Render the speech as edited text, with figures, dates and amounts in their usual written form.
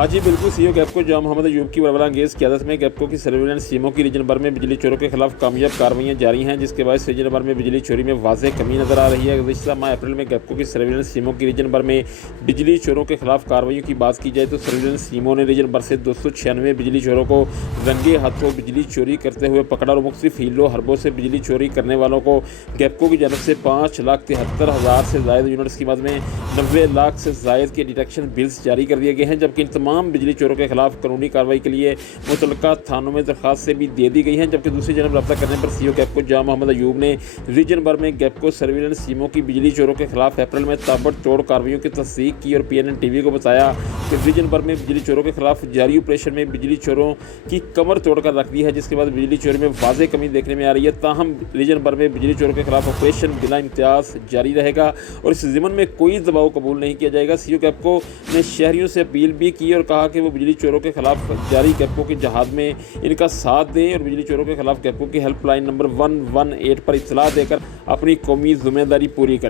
हाँ जी, बिल्कुल सीईओ गैपको जहां मोहम्मद अयूब की वरवरा अंगेज़ क़यादत में गैपको की सर्विलेंस टीमों की रीजन भर में बिजली चोरों के खिलाफ कामयाब कार्रवाइयां जारी हैं, जिसके बाद रीजन भर में बिजली चोरी में वाज़ेह कमी नजर आ रही है। गुज़िश्ता माह अप्रैल में गैपको की सर्विलेंस टीमों की रीजन भर में बिजली चोरों के खिलाफ कार्रवाइयों की बात की जाए तो सर्विलेंस टीमों ने रीजन भर से 296 बिजली चोरों को रंगे हाथों बिजली चोरी करते हुए पकड़ा और मुख्तलिफ हीलों हरबों से बिजली चोरी करने वालों को गैपको की जानब से 5,73,000 से ज़ायद यूनिट्स की मद में 90 लाख से ज़ायद के डिटेक्शन बिल्स जारी कर दिए गए हैं, जबकि इन तमाम बिजली चोरों के खिलाफ कानूनी कार्रवाई के लिए मुतल्लिका थानों में दरख्वास्त से भी दे दी गई हैं। जबकि दूसरी जानब रब्ता करने पर सीईओ गैपको जहां मोहम्मद अयूब ने रीजन भर में गैपको सर्विलेंस टीमों की बिजली चोरों के खिलाफ अप्रैल में ताबड़तोड़ कार्रवाइयों की तस्दीक की और पीएनएन टीवी को बताया कि रीजन भर में बिजली चोरों के खिलाफ जारी ऑपरेशन में बिजली चोरों की कमर तोड़कर रख दी है, जिसके बाद बिजली चोरी में वाज़ेह कमी देखने में आ रही है। ताहम रीजन भर में बिजली चोरों के खिलाफ ऑपरेशन बिला इम्तियाज जारी रहेगा और इस ज़िमन में कोई दबाव कबूल नहीं किया जाएगा। सीईओ गैपको ने शहरियों से अपील भी की और कहा कि वो बिजली चोरों के खिलाफ जारी गैपको की जहाद में इनका साथ दें और बिजली चोरों के खिलाफ गैपको की हेल्पलाइन नंबर 118 पर इत्तला देकर अपनी कौमी जिम्मेदारी पूरी करें।